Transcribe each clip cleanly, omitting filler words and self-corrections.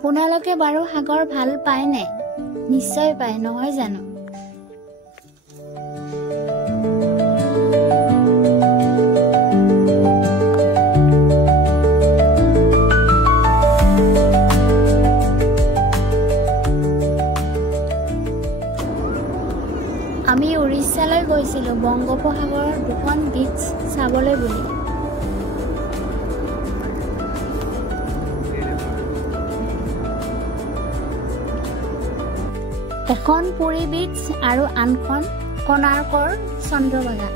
আপোনালোকে বাৰু সাগৰ ভাল পায়নে? নিশ্চয় পায়, নহয় জানো? আমি উৰিষ্যালৈ গৈছিলোঁ বংগোপসাগৰৰ দুখন বীচ চাবলৈ বুলি। এখন পুৰী বীচ আৰু আনখন কোণাৰ্কৰ চন্দ্ৰভাগা।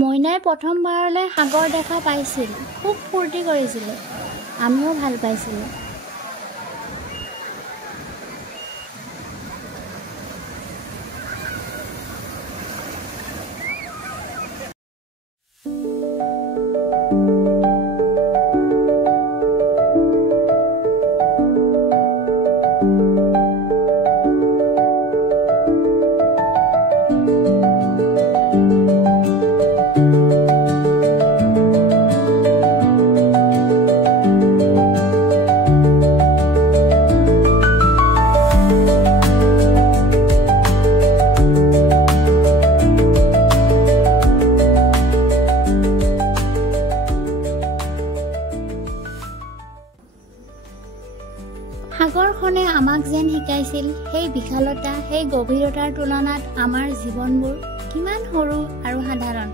মইনাই প্ৰথমবাৰলৈ সাগৰ দেখা পাইছিল, খুব ফূৰ্তি কৰিছিলে। আমিও ভাল পাইছিলোঁ। সাগৰখনে আমাক যেন শিকাইছিল সেই বিশালতা, সেই গভীৰতাৰ তুলনাত আমাৰ জীৱনবোৰ কিমান সৰু আৰু সাধাৰণ।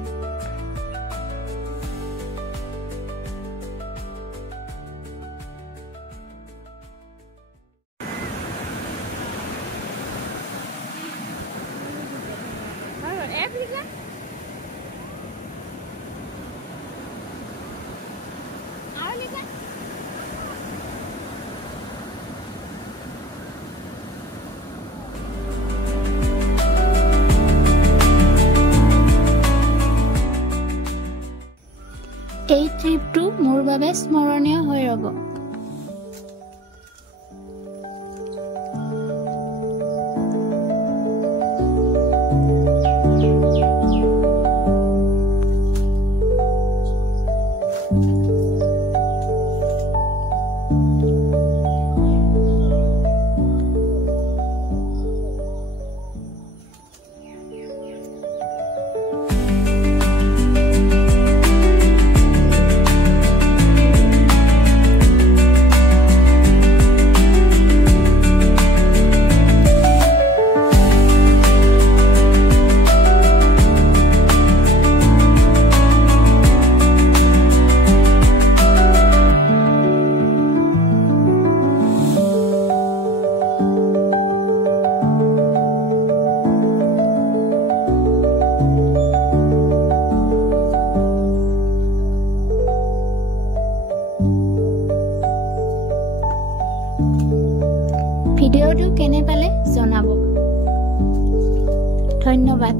এই ট্ৰিপটো মোৰ বাবে স্মৰণীয় হৈ ৰ'ব। ভিডিঅ'টো কেনে পালে জনাব। ধন্যবাদ।